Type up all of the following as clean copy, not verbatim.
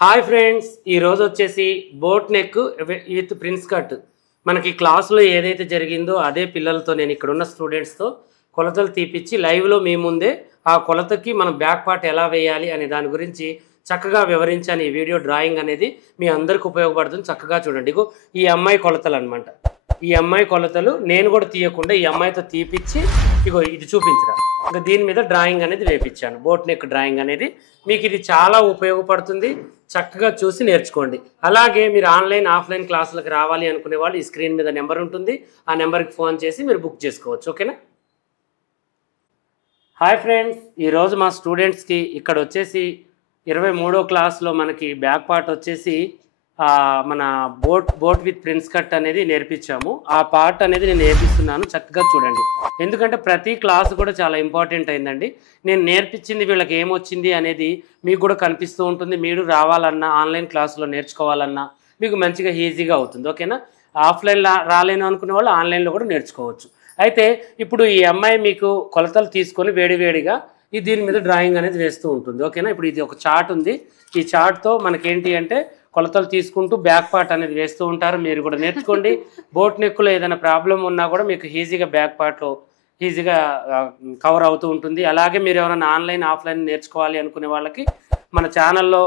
Hi friends, ఈరోజు వచ్చేసి boat neck with prince cut. మనకి క్లాస్లో ఏదైతే జరిగిందో అదే పిల్లలతో నేను ఇక్కడ ఉన్న స్టూడెంట్స్తో కొలతలు తీపిచ్చి లైవ్లో మీ ముందే ఆ కొలతకి మనం బ్యాక్ పార్ట్ ఎలా వేయాలి అనే దాని గురించి చక్కగా వివరించాను. ఈ వీడియో డ్రాయింగ్ అనేది మీ అందరికి ఉపయోగపడుతుంది. చక్కగా చూడండి. ఇగో ఈ అమ్మాయి కొలతలు అనమాట. ఈ అమ్మాయి కొలతలు నేను కూడా తీయకుండా ఈ అమ్మాయితో తీపిచ్చి ఇగో ఇది చూపించరా, ఇంకా దీని మీద డ్రాయింగ్ అనేది వేపించాను. బోట్ నెక్ డ్రాయింగ్ అనేది మీకు ఇది చాలా ఉపయోగపడుతుంది. చక్కగా చూసి నేర్చుకోండి. అలాగే మీరు ఆన్లైన్ ఆఫ్లైన్ క్లాసులకు రావాలి అనుకునే వాళ్ళు ఈ స్క్రీన్ మీద నెంబర్ ఉంటుంది, ఆ నెంబర్కి ఫోన్ చేసి మీరు బుక్ చేసుకోవచ్చు. ఓకేనా? హాయ్ ఫ్రెండ్స్, ఈరోజు మా స్టూడెంట్స్కి ఇక్కడ వచ్చేసి 23వ క్లాస్లో మనకి బ్యాక్ పార్ట్ వచ్చేసి మన బోట్ విత్ ప్రిన్స్ కట్ అనేది నేర్పించాము. ఆ పార్ట్ అనేది నేను నేర్పిస్తున్నాను. చక్కగా చూడండి, ఎందుకంటే ప్రతి క్లాస్ కూడా చాలా ఇంపార్టెంట్ అయిందండి. నేను నేర్పించింది వీళ్ళకి ఏమొచ్చింది అనేది మీకు కూడా కనిపిస్తూ ఉంటుంది. మీరు రావాలన్నా ఆన్లైన్ క్లాసులో నేర్చుకోవాలన్నా మీకు మంచిగా ఈజీగా అవుతుంది. ఓకేనా? ఆఫ్లైన్ రాలేను అనుకునే వాళ్ళు ఆన్లైన్లో కూడా నేర్చుకోవచ్చు. అయితే ఇప్పుడు ఈ అమ్మాయి మీకు కొలతలు తీసుకొని వేడివేడిగా దీని మీద డ్రాయింగ్ అనేది వేస్తూ ఉంటుంది. ఓకేనా? ఇప్పుడు ఇది ఒక చార్ట్ ఉంది. ఈ చార్ట్తో మనకేంటి అంటే కొలతలు తీసుకుంటూ బ్యాక్ పార్ట్ అనేది వేస్తూ ఉంటారు. మీరు కూడా నేర్చుకోండి. బోట్ నెక్లో ఏదైనా ప్రాబ్లం ఉన్నా కూడా మీకు ఈజీగా బ్యాక్ పార్ట్లో ఈజీగా కవర్ అవుతూ ఉంటుంది. అలాగే మీరు ఎవరైనా ఆన్లైన్ ఆఫ్లైన్ నేర్చుకోవాలి అనుకునే వాళ్ళకి మన ఛానల్లో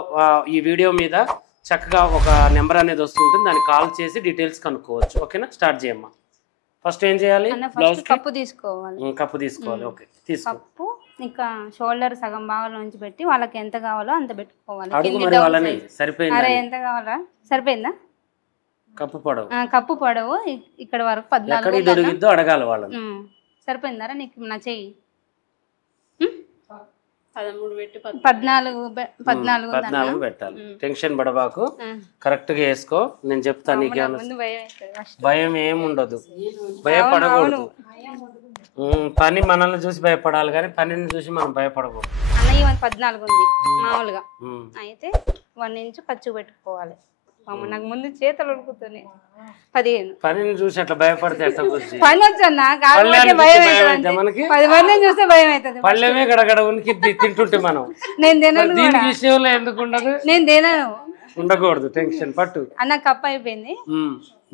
ఈ వీడియో మీద చక్కగా ఒక నెంబర్ అనేది వస్తుంటుంది. దాన్ని కాల్ చేసి డీటెయిల్స్ కనుక్కోవచ్చు. ఓకేనా? స్టార్ట్ చేయమ్మా. ఫస్ట్ ఏం చేయాలి? బ్లౌజ్ కప్పు తీసుకోవాలి. కప్పు తీసుకోవాలి. ఓకే, తీసుకో. కప్పు ఇంకా షోల్డర్ సగం భాగం నుంచి పెట్టి వాళ్ళకి ఎంత కావాలో అంత పెట్టుకోవాలి. అడుగు మరి వాళ్ళని. సరిపోయిందా? అరే ఎంత కావాలా? సరిపోయిందా? కప్పు పొడవు, కప్పు పొడవు ఇక్కడ వరకు 14 దొరికిద్దో అడగాలి వాళ్ళని. సరిపోయిందారా నీకు? నా చెయ్యి 14 పెట్టాలి. టెన్షన్ పడబాకు, కరెక్ట్ గా వేసుకో. నేను చెప్తాను. నీకు భయం ఏముండదు, భయపడకూడదు. పని మనల్ని చూసి భయపడాలి కానీ పనిని చూసి మనం భయపడకూడదు. అన్నయ్య 14 ఉంది మామూలుగా. అయితే 1 ఇంచు ఖర్చు పెట్టుకోవాలి. నాకు ముందు చేతులు ఉడుకుతున్నాయి. 15 పనిని చూసి అట్లా భయపడితే ఎట్లా? పని వచ్చన్నా కాకపోతే భయం అవుతుంది. మనకి 10 మందిని చూస్తే భయం అవుతుంది. పళ్ళేమే గడగడ ఉనికి తింటుంటే మనం. నేను తినను. దీని విషయంలో ఎందుకు ఉండదు? నేను తినను. ఉండకూడదు. టెన్షన్ పట్టు. అన్న కప్ అయిపోయింది.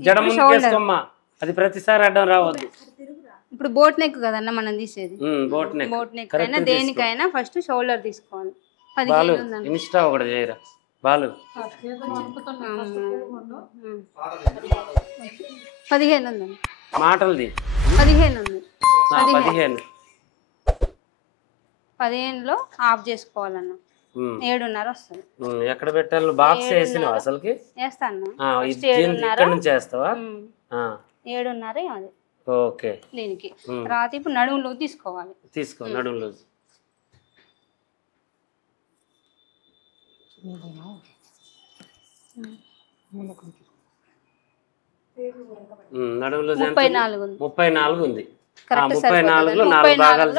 జడ ముందుకేసుకోమ్మా, అది ప్రతిసారి అడ్డం రావద్దు. ఇప్పుడు బోట్ నెక్ కదన్న మనం తీసేది. బోట్ నెక్ అయినా దేనికైనా ఫస్ట్ షోల్డర్ తీసుకోవాలి. 15 ఇన్స్టా ఒకటి చేయరా బాలు. 15 ఉందండి. మాటలది 15 ఉంది. 15లో ఆఫ్ చేసుకోవాలన్న. 7:30 వస్తుంది. ఎక్కడ పెట్టాలి? బాక్స్ వేసినావు అసలుకి? వేస్తాను. ఇక్కడ నుంచి వేస్తావా? 7:30 అది. ఓకే. దీనికి తర్వాత ఇప్పుడు నడుములో తీసుకోవాలి. తీసుకో, నడుములో. నడుములో 34 ఉంది. 34 ఉంది. 34లో 4 భాగాలు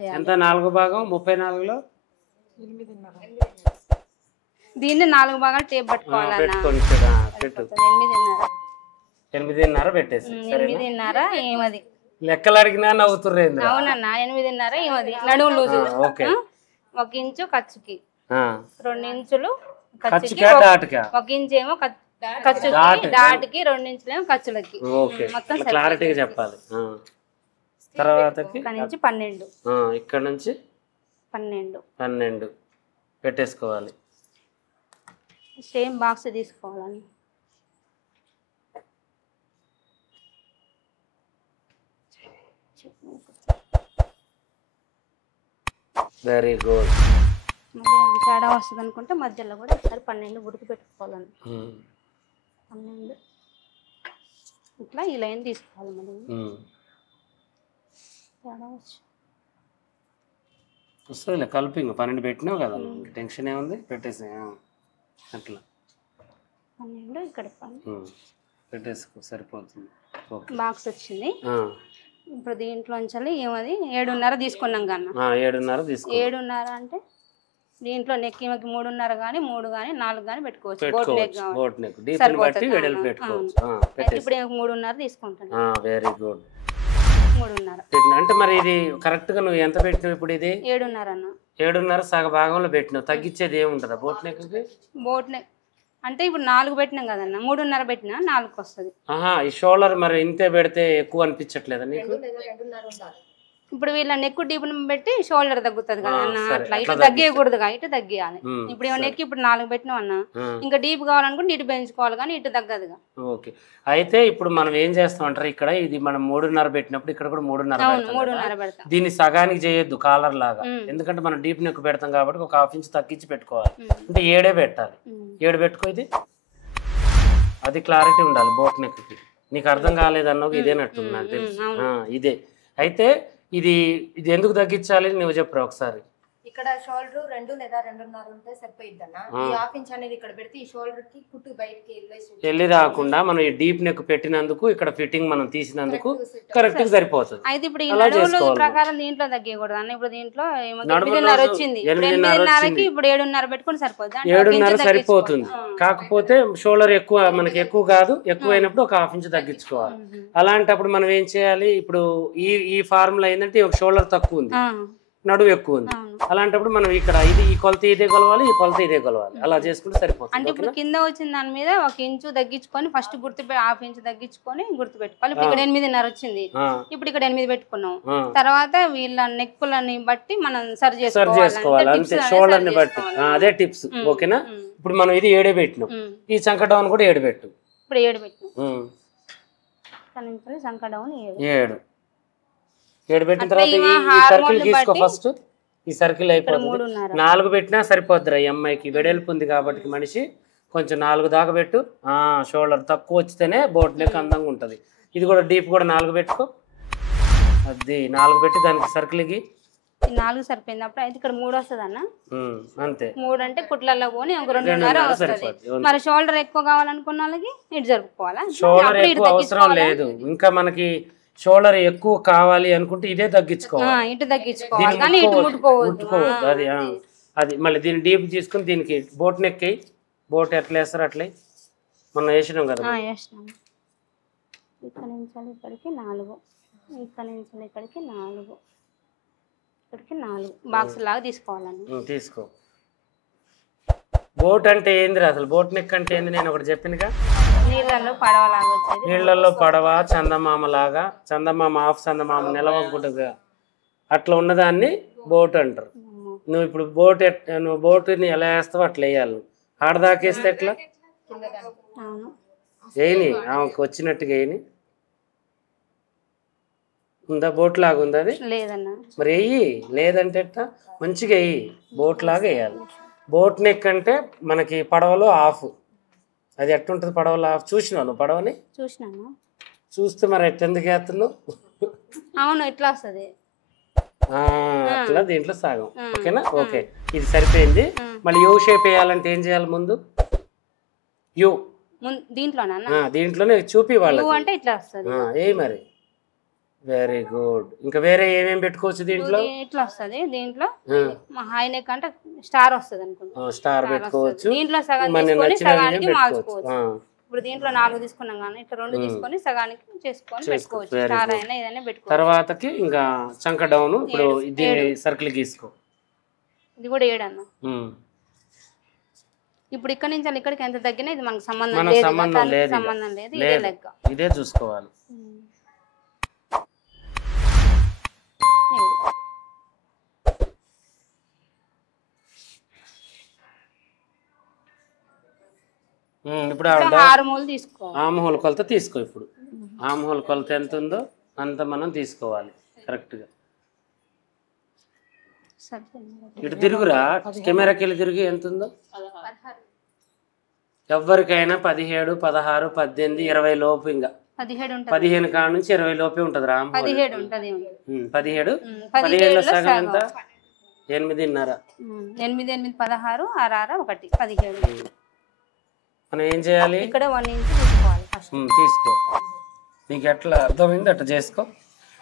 చేయాలి. ఎంత? 4 భాగం 34లో దీన్ని 4 భాగాలు టేప్ పట్టుకోవాలి. పెట్టుకోండి. పెట్టు. 8:30 పెట్టేసి. 8:30 ఏమది లెక్కలు అడిగినా నవ్వుతుర్రేంద్ర. అవునన్నా 8:30 ఏమది నడుము లూజు. 1 ఇంచు ఖర్చుకి, 2 ఇంచులు ఖర్చుకి, 1 ఇంచు ఏమో ఖర్చుకి, డాట్కి 2 ఇంచులేమో ఖర్చులకి. మొత్తం క్లారిటీగా చెప్పాలి. తర్వాత ఇక్కడ నుంచి 12, ఇక్కడ నుంచి 12 పెట్టేసుకోవాలి. సేమ్ బాక్స్ తీసుకోవాలని. Very good. మళ్ళీ తేడా వస్తుంది అనుకుంటే మధ్యలో కూడా ఒకసారి 12 ఉడికి పెట్టుకోవాలండి. 12 ఇట్లా ఈ లైన్ తీసుకోవాలి. మళ్ళీ తేడా వస్తుంది కలిపి 12 పెట్టినావు కదా, టెన్షన్ ఏముంది? పెట్టేసా అట్లా 12 ఇక్కడ పెట్టేసుకో, సరిపోతుంది. బాక్స్ వచ్చింది. ఇప్పుడు దీంట్లోంచి ఏమది 7:30 తీసుకున్నాం కన్నా. 7:30 అంటే దీంట్లో నెక్ 3:30 కానీ 3 కానీ 4 కానీ పెట్టుకోవచ్చు. బోట్ నెక్ సరిపోతుంది. ఇప్పుడు 3:30 తీసుకుంటాను. Very good. 3.5 పెట్టిన అంటే మరి ఇది కరెక్ట్ గా నువ్వు ఎంత పెట్టినావు ఇప్పుడు? ఇది 7.5 అన్న. 7.5 సగ భాగంలో పెట్టినావు. తగ్గించేది ఏముంటదా బోట్ నెక్ కి? బోట్ నెక్ అంటే ఇప్పుడు 4 పెట్టినాం కదన్న, 3.5 పెట్టినా 4కి వస్తుంది. ఈ షోల్డర్ మరి ఇంతే పెడితే ఎక్కువ అనిపించట్లేదా నీకు? ఇప్పుడు వీళ్ళ నెక్ డీప్ పెట్టి షోల్డర్ తగ్గుతుంది కదా అన్న, అట్లా ఇటు తగ్గకూడదుగా, ఇటు తగ్గియాలి. ఇప్పుడు నెక్ ఇప్పుడు 4 పెట్టినాం అన్న, ఇంకా డీప్ కావాలనుకుంటే ఇటు పెంచుకోవాలి కానీ ఇటు తగ్గదుగా. ఓకే, అయితే ఇప్పుడు మనం ఏం చేస్తాం అంటారు, ఇక్కడ ఇది మనం 3.5 పెట్టినప్పుడు ఇక్కడ కూడా 3.5 పెడతాం. దీన్ని సగానికి చేయొద్దు కాలర్ లాగా, ఎందుకంటే మనం డీప్ నెక్ పెడతాం కాబట్టి ఒక 1/2 ఇంచ్ తగ్గించి పెట్టుకోవాలి. అంటే 7 పెట్టాలి. 7 పెట్టుకో. ఇది అది క్లారిటీ ఉండాలి బోట్ నెక్ కి. నీకు అర్థం కాలేదన్నావు, ఇదేనట్టు నాకు తెలుసు. ఇదే అయితే ఇది ఇది ఎందుకు తగ్గించాలి నువ్వు చెప్పరా ఒకసారి. ఇక్కడ షోల్డర్ 2 లేదా 2.5 ఉంటే సరిపోయిద్దన్న. ఈ 1/2 ఇంచ్ అనేది ఇక్కడ పెడితే ఈ షోల్డర్ కి కుట్టు బయటికి వెళ్ళి రాకుండా మనం ఈ డీప్ నెక్ పెట్టినందుకు ఇక్కడ ఫిట్టింగ్ మనం తీసినందుకు కరెక్ట్ గా సరిపోతుంది. అయితే ఇప్పుడు ఈ నడుముల ప్రకారం దీంట్లో తగ్గకూడదు అన్న. ఇప్పుడు దీంట్లో 8.5 వచ్చింది, 8.5కి ఇప్పుడు 7.5 పెట్టుకుని సరిపోతుంది. 7.5 సరిపోతుంది. కాకపోతే షోల్డర్ ఎక్కువ మనకి ఎక్కువ కాదు, ఎక్కువ అయినప్పుడు ఒక 1/2 ఇంచ్ తగ్గించుకోవాలి. అలాంటప్పుడు మనం ఏం చేయాలి, ఇప్పుడు ఈ ఫార్ములా ఏంటంటే ఒక షోల్డర్ తక్కువ ఉంది, నడువు ఎక్కువ ఉంది. అలాంటప్పుడు మనం ఇక్కడ ఈ కొలత ఇదే కొలవాలి, ఈ కొలత ఇదే కొలవాలి, అలా చేసుకుంటే సరిపోతుంది. అంటే ఇప్పుడు కింద వచ్చిన దాని మీద 1 ఇంచు తగ్గించుకొని ఫస్ట్ 1/2 ఇంచు తగ్గించుకొని గుర్తు పెట్టుకోవాలి. ఇప్పుడు ఇక్కడ 8.5 వచ్చింది, ఇప్పుడు ఇక్కడ 8 పెట్టుకున్నాం. తర్వాత వీళ్ళ నెక్కులని బట్టి మనం సరి చేసుకోవాలి అంతే, షోల్డర్ ని బట్టి. అదే టిప్స్. ఓకేనా? ఇప్పుడు మనం ఇది 7 పెట్టినాం, ఈ చంక డౌన్ కూడా 7 పెట్టు. ఇప్పుడు 7 పెట్టినాం, చంక డౌన్ 7 పెట్టిన తర్వాత ఈ సర్కిల్ గీసుకో ఫస్ట్. ఈ సర్కిల్ అయిపోతుంది. 4 పెట్టినా సరిపోద్దిరా. ఈ అమ్మాయికి వెడల్పు ఉంది కాబట్టి మనిషి కొంచెం 4 దాకా పెట్టు. షోల్డర్ తక్కువ వచ్చితేనే బోట్ నెక్ అందంగా ఉంటుంది. ఇది కూడా డీప్ కూడా 4 పెట్టుకో. అది 4 పెట్టి దానికి సర్కిల్ కి 4 సరిపోయింది. అప్పుడు అయితే ఇక్కడ 3 వస్తుంది అన్న. అంతే, 3 అంటే కుట్లలో పోని ఒక 2.5 వస్తుంది. మరి షోల్డర్ ఎక్కువ కావాలనుకున్న వాళ్ళకి ఇటు జరుపుకోవాలా? షోల్డర్ ఎక్కువ అవసరం లేదు. ఇంకా మనకి షోల్డర్ ఎక్కువ కావాలి అనుకుంటే ఇదే తగ్గించుకోవాలి, ఇటు తగ్గించుకోవాలి కానీ ఇటు ముట్టుకోవద్దు. అది అది మళ్ళీ దీన్ని డీప్ తీసుకుని దీనికి బోట్ నెక్ అయ్యి, బోట్ ఎట్లా వేస్తారు అట్లా మనం వేసినాం కదా. ఇక్కడ నుంచి ఇక్కడికి 4, ఇక్కడ నుంచి ఇక్కడికి 4, ఇక్కడికి 4 బాక్స్ లాగా తీసుకోవాలని. తీసుకో. బోట్ అంటే ఏంది అసలు? బోట్ నెక్ అంటే ఏంది నేను ఒకటి చెప్పినగా, నీళ్ళల్లో పడవలాగా వచ్చేది. నీళ్ళల్లో పడవ, చందమామ లాగా, చందమామ హాఫ్ చందమామ నిలవకుంటుందిగా, అట్లా ఉన్నదాన్ని బోట్ అంటారు. నువ్వు ఇప్పుడు నువ్వు బోటుని ఎలా వేస్తావు అట్లా వేయాలి. ఆడదాకేస్తే ఎట్లా వేయని, ఆమెకు వచ్చినట్టుగా వేయని. ఉందా బోట్ లాగా ఉందా? అది లేదన్నా. మరి వెయ్యి, లేదంటే ఎట్లా? మంచిగా వెయ్యి, బోట్ లాగా వేయాలి. బోట్ నెక్ అంటే మనకి పడవలో హాఫ్, అది ఎట్టుంటది పడవలో హాఫ్. చూసినావు నువ్వు పడవని? చూసినాను. చూస్తే మరి ఎట్టెందుకు వేస్తున్నావు? అవును, ఇట్లా వస్తుంది అట్లా, దీంట్లో సాగం. ఓకేనా? ఓకే, ఇది సరిపోయింది. మళ్ళీ యూ షేప్ వేయాలంటే ఏం చేయాలి? ముందు యూ దీంట్లోనే చూపి వాళ్ళకి అంటే ఇట్లా వస్తుంది. ఏ మరి వెరీ గుడ్. ఇంకా వేరే ఏమేమి పెట్టుకోవచ్చు దీంట్లో? ఇట్లా వస్తుంది. దీంట్లో హై నెక్ అంటే స్టార్ వస్తుంది అనుకుంటా. స్టార్ పెట్టుకోవచ్చు. దీంట్లో సగం తీసుకొని సగానికి మార్చుకోవచ్చు. ఇప్పుడు దీంట్లో 4 తీసుకున్నాం కానీ ఇట్లా 2 తీసుకొని సగానికి చేసుకొని పెట్టుకోవచ్చు. స్టార్ అయినా ఏదైనా పెట్టుకోవచ్చు. తర్వాతకి ఇంకా చంక డౌన్. ఇప్పుడు దీన్ని సర్కిల్ గీసుకో. ఇది కూడా 7 అన్న. ఇప్పుడు ఇక్కడ నుంచి ఇక్కడికి ఎంత తగ్గినా ఇది మనకు సంబంధం లేదు. సంబంధం లేదు, ఇదే లెక్క. ఇదే చూసుకోవాలి. ఇప్పుడు ఆమహోల్ కొలత తీసుకో. ఇప్పుడు ఆమహోల్ కొలత ఎంత ఉందో అంత మనం తీసుకోవాలి కరెక్ట్గా. ఇటు తిరుగురా, కెమెరాకి వెళ్ళి తిరిగి ఎంత ఉందో. ఎవరికైనా 17, 16, 18, 20 లోపు, ఇంకా 15 కాడ నుంచి 20 లోపే ఉంటుంది రా. 17 17లో సగం ఎంత? 8.5. 8, 16, 6, 1, 17. మనం ఏం చేయాలి? ఇక్కడ 1 ఇంచ్ తీసుకోవాలి ఫస్ట్. తీసుకో, నీకు ఎట్లా అర్థమైంది అట్లా చేసుకో.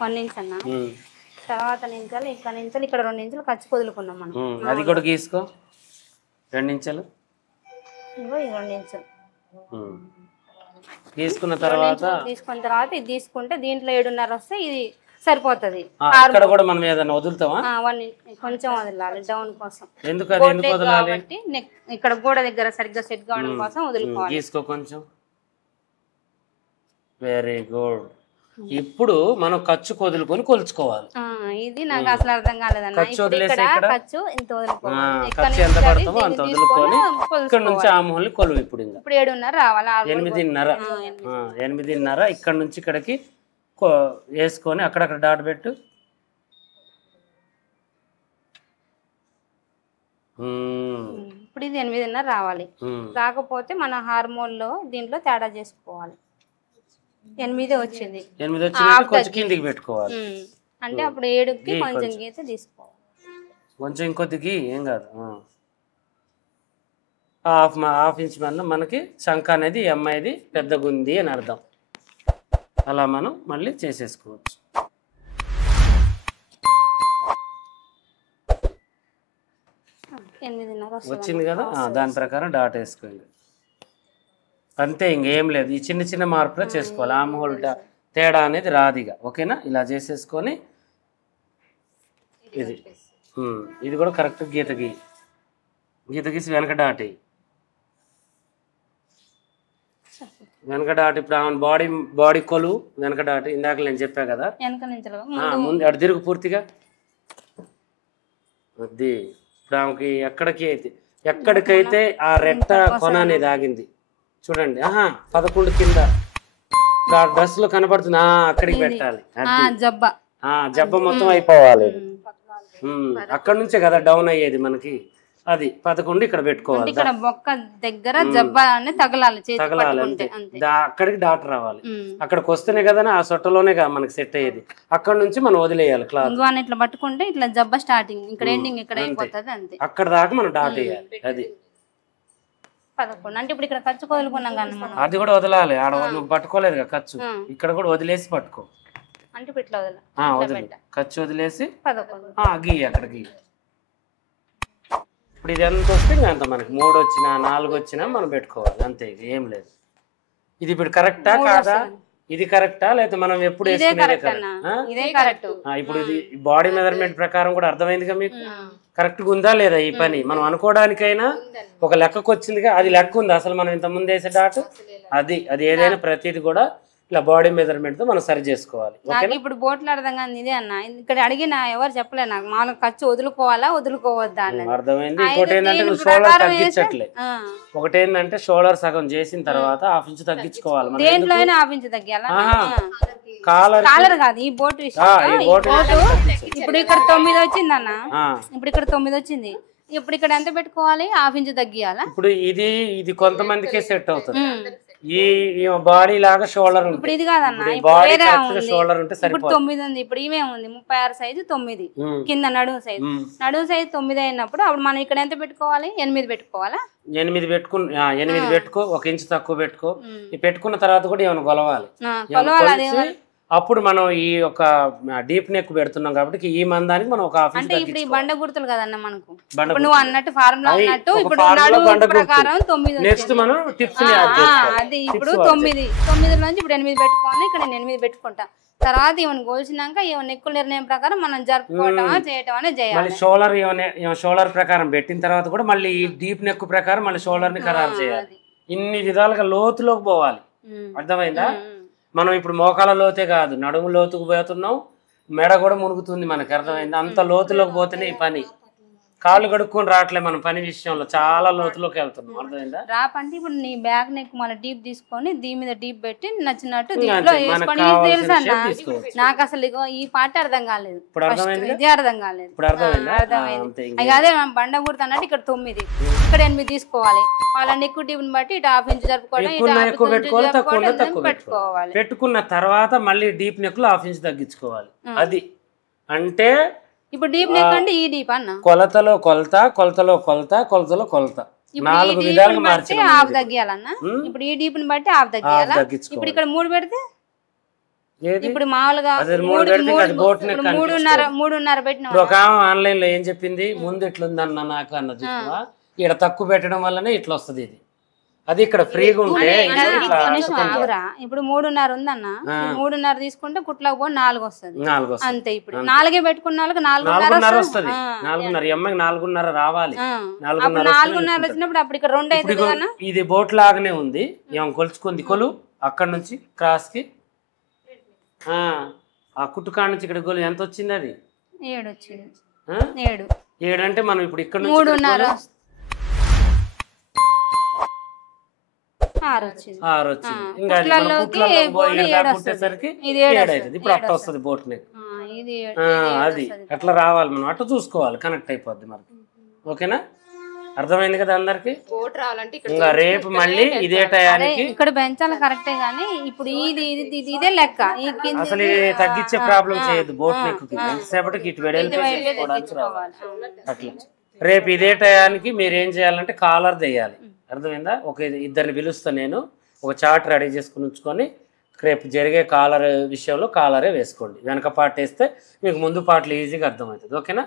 1 ఇంచ్ అన్న. తర్వాత నించాలి, ఇక్కడ నుంచి ఇక్కడ 2 ఇంచులు ఖర్చు వదులుకున్నాం మనం. అది కూడా గీసుకో. 2 ఇంచులు. ఇగో ఈ 2 ఇంచులు తీసుకున్న తర్వాత ఇది తీసుకుంటే దీంట్లో 7.5 వస్తే ఇది సరిపోతుంది. ఇక్కడ కూడా మనం ఏదైనా వదులుతామా? కొంచెం వదలాలి డౌన్ కోసం. ఎందుకు అది ఎందుకు వదలాలి? ఇక్కడ గోడ దగ్గర సరిగ్గా సెట్ కావడం కోసం వదులుకోవాలి. గీసుకో కొంచెం. Very good. ఇప్పుడు మనం ఖర్చు వదులుకొని కొలుచుకోవాలి. ఇది నాకు అసలు అర్థం కాలేదన్న. ఖర్చు ఇంత వదులుకోవాలి. ఖర్చు ఎంత పడతామో అంత వదులుకొని ఇక్కడ నుంచి ఆ మొహల్ని కొలువు. ఇప్పుడు 7:30 రావాలి. 8:30 ఇక్కడ నుంచి ఇక్కడికి వేసుకొని అక్కడక్కడ డాట్ పెట్టు. ఇప్పుడు ఇది 8:30 రావాలి. కాకపోతే మన హార్మోన్ లో దీంట్లో తేడా చేసుకోవాలి. 8 వచ్చింది. 8 వచ్చిందంటే కొంచెం కిందికి పెట్టుకోవాలి. అంటే అప్పుడు 7కి కొంచెం గీత తీసుకోవాలి. కొంచెం ఇంకొద్దికి ఏం కాదు. హాఫ్ ఇంచ్ మన మనకి శంఖ అనేది ఈ అమ్మాయిది పెద్దగా ఉంది అని అర్థం. అలా మనం మళ్ళీ చేసేసుకోవచ్చు. వచ్చింది కదా, దాని ప్రకారం డాట్ వేసుకోండి. అంతే, ఇంకేం లేదు. ఈ చిన్న చిన్న మార్పులు చేసుకోవాలి. ఆమ్ హోల్ తేడా అనేది రాదిగా. ఓకేనా? ఇలా చేసేసుకొని ఇది కూడా కరెక్ట్ గీత గీసి వెనక డాట్ వెనక డాట్. ఇప్పుడు ఆమె బాడీ కొలువు వెనక డాట్. ఇందాక నేను చెప్పా కదా, ముందు అటు తిరుగు పూర్తిగా. అది ఇప్పుడు ఆమెకి ఎక్కడికైతే ఆ రెట్ట కొన అనేది ఆగింది చూడండి. 11 కింద డ్రెస్ లో కనపడుతుంది, అక్కడికి పెట్టాలి. జబ్బ మొత్తం అయిపోవాలి. అక్కడ నుంచే కదా డౌన్ అయ్యేది మనకి. అది 11 ఇక్కడ పెట్టుకోవాలి. ఇక్కడ బొక్క దగ్గర జబ్బ తగలాలి, అంతే. అక్కడికి డాక్టర్ రావాలి. అక్కడికి వస్తేనే కదా ఆ సొట్టలోనే మనకి సెట్ అయ్యేది. అక్కడ నుంచి మనం వదిలేయాలి క్లాత్. ఇట్లా పట్టుకుంటే ఇట్లా జబ్బ స్టార్టింగ్, ఇక్కడ ఎండింగ్ ఇక్కడ అయిపోతుంది. అంతే, అక్కడ దాకా మనం డాట్ వేయాలి. అది 11. అంటే ఇప్పుడు ఇక్కడ ఖర్చు వదులుకున్నాం కానీ మనం అది కూడా వదలాలి. ఆడ నువ్వు పట్టుకోలేదు ఖర్చు, ఇక్కడ కూడా వదిలేసి పట్టుకో. అంటే ఇట్లా వదిలే ఖర్చు వదిలేసి 11 గీ అక్కడ గీ. ఇప్పుడు ఇది ఎంత వస్తే అంత మనకి 3 వచ్చినా 4 వచ్చినా మనం పెట్టుకోవాలి. అంతే, ఏం లేదు. ఇది ఇప్పుడు కరెక్టా కాదా? ఇది కరెక్టా లేదా మనం ఎప్పుడు వేసుకునేదే కరెక్ట్? ఇప్పుడు ఇది బాడీ మెజర్మెంట్ ప్రకారం కూడా అర్థమైందిగా మీకు. కరెక్ట్గా ఉందా లేదా ఈ పని? మనం అనుకోవడానికైనా ఒక లెక్కకు వచ్చిందిగా, అది లెక్క ఉంది అసలు మనం ఇంత ముందు వేసే డాట్. అది ఏదైనా ప్రతిది కూడా ఇలా బాడీ మెజర్మెంట్ తో మనం సరి చేసుకోవాలి. ఇప్పుడు బోట్లు అర్థం కాదు ఇదే అన్న. ఇక్కడ అడిగిన ఎవరు చెప్పలే నాకు. మామూలుగా ఖర్చు వదులుకోవాలా వదులుకోవద్దా అన్నది అర్థమైంది. ఇంకోటి ఏంటంటే నువ్వు షోల్డర్ తగ్గించట్లే. ఒకటి ఏంటంటే షోల్డర్ సగం చేసిన తర్వాత ½ ఇంచు తగ్గించుకోవాలి. దేంట్లో అయినా ½ ఇంచు తగ్గాలా? కాలర్ కాదు, ఈ బోట్ ఇప్పుడు ఇక్కడ 9 వచ్చింది అన్న. ఇప్పుడు ఇక్కడ 9 వచ్చింది. ఇప్పుడు ఇక్కడ ఎంత పెట్టుకోవాలి? ½ ఇంచు తగ్గియాలా? ఇప్పుడు ఇది కొంతమందికే సెట్ అవుతుంది. ఈ బాడీ లాగా షోల్డర్ ఇప్పుడు ఇది కాదన్న, షోల్డర్ ఉంటే ఇప్పుడు 9 ఉంది. ఇప్పుడు ఇవే ఉంది 36 సైజు 9 కింద నడుము సైజు 9 అయినప్పుడు అప్పుడు మనం ఇక్కడ ఎంత పెట్టుకోవాలి? 8 పెట్టుకోవాలా? 8 పెట్టుకో. 1 ఇంచు తక్కువ పెట్టుకో. పెట్టుకున్న తర్వాత కూడా ఏమైనా కొలవాలి. అప్పుడు మనం ఈ ఒక డీప్ నెక్ పెడుతున్నాం కాబట్టి ఈ మందానికి మనం ఒక ½ ఇంచు. ఇప్పుడు ఈ బండ గుర్తులు కదన్న మనకు. నువ్వు అన్నట్టు ఫార్ములా అన్నట్టు ఇప్పుడు నడుము ప్రకారం 9. నెక్స్ట్ మనం టిప్స్ అది ఇప్పుడు 9 నుంచి ఇప్పుడు 8 పెట్టుకోవాలి. ఇక్కడ నేను 8 పెట్టుకుంటా. తర్వాత ఇవన్నీ కోల్చినాక నెక్కుల నిర్ణయం ప్రకారం మనం జరుపుకోవటమా చేయటం అనేది చేయాలి. షోల్డర్ ప్రకారం పెట్టిన తర్వాత కూడా మళ్ళీ ఈ డీప్ నెక్ ప్రకారం మళ్ళీ షోల్డర్ ని ఖరారు చేయాలి. ఇన్ని విధాలుగా లోతులోకి పోవాలి. అర్థమైందా? మనం ఇప్పుడు మోకాల లోతే కాదు, నడుము లోతుకు పోతున్నాం, మెడ కూడా మునుగుతుంది. మనకు అర్థమైంది. అంత లోతులోకి పోతేనే ఈ పని. కాళ్ళు కడుక్కొని రావట్లే మనం పని విషయంలో, చాలా లోతులోకి వెళ్తున్నాం. అర్థమైందా? రాప్ అంటే ఇప్పుడు నీ బ్యాక్ నెక్ మళ్ళీ డీప్ తీసుకొని దీని మీద డీప్ పెట్టి నచ్చినట్టు దీంట్లో వేసుకొని తెలుసా? నాకు అసలు ఈ పాట అర్థం కాలేదు. ఇది అర్థం కాలేదు. అర్థమైంది. అదే బండ గుర్తు అన్నట్టు ఇక్కడ 9 ఇక్కడ 8 తీసుకోవాలి. వాళ్ళ నెక్ డీప్ బట్టి ఇటు ½ ఇంచు జరుపుకోవాలి. పెట్టుకున్న తర్వాత మళ్ళీ డీప్ నెక్ లో ½ ఇంచు తగ్గించుకోవాలి. అది అంటే ఇప్పుడు డీప్ నెక్ అంటే ఈ డీప్ అన్న కొలతలో కొలత 4 విధాలుగా మార్చి ½ తగ్గియాలన్న. ఇప్పుడు ఈ డీప్ ని బట్టి ½ తగ్గియాలా? ఇప్పుడు ఇక్కడ 3 పెడితే ఇప్పుడు మామూలుగా 3.5 పెట్టిన ఒక ఆన్లైన్ లో ఏం చెప్పింది, ముందు ఇట్లుందన్న నాకు అన్న చూసినా, ఇక్కడ తక్కువ పెట్టడం వల్లనే ఇట్లా వస్తుంది. ఇది అది ఇక్కడ ఫ్రీగా ఉంటే ఇప్పుడు 3.5 ఉందన్న, 3.5 తీసుకుంటే కుట్లకు పోయి 4 వస్తుంది అంతే. ఇప్పుడు 4 పెట్టుకున్న వాళ్ళకి 4.5 వస్తుంది. 4.5 అమ్మాయికి 4.5 రావాలి. 4.5 వచ్చినప్పుడు అప్పుడు ఇక్కడ 2 అవుతుంది కదా. ఇది బోట్ లాగానే ఉంది, ఏం కొలుచుకుంది కొలు అక్కడ నుంచి క్రాస్ కి ఆ కుట్టుకాడ నుంచి ఇక్కడ గోలు ఎంత వచ్చింది? అది 7 వచ్చింది. 7 అంటే మనం ఇప్పుడు ఇక్కడ నుంచి 3.5 6 వచ్చింది. 6 వచ్చింది. ఇంకా కుట్టేసరికి 7 అవుతుంది. ఇప్పుడు అట్ట వస్తుంది బోట్ నెక్. అది అట్లా రావాలి, మనం అట్లా చూసుకోవాలి, కనెక్ట్ అయిపోద్ది మనకి. ఓకేనా? అర్థమైంది కదా అందరికి? ఇంకా రేపు మళ్ళీ ఇదే టయానికి ఇక్కడ పెంచాలి కరెక్టే గానీ ఇప్పుడు ఇదే లెక్క. అసలు ఇది తగ్గించే ప్రాబ్లం చేయదు బోట్ నెక్. ఎంతసేపటికి ఇటు వెడల్పు అట్లా. రేపు ఇదే టయానికి మీరు ఏం చేయాలంటే కాలర్ తెయ్యాలి. అర్థమైందా? ఒక 2 పిలుస్తా నేను, ఒక చార్ట్ రెడీ చేసుకుని ఉంచుకొని రేపు జరిగే కాలర్ విషయంలో కాలరే వేసుకోండి. వెనక పార్ట్ వేస్తే మీకు ముందు పాటలు ఈజీగా అర్థమవుతుంది. ఓకేనా?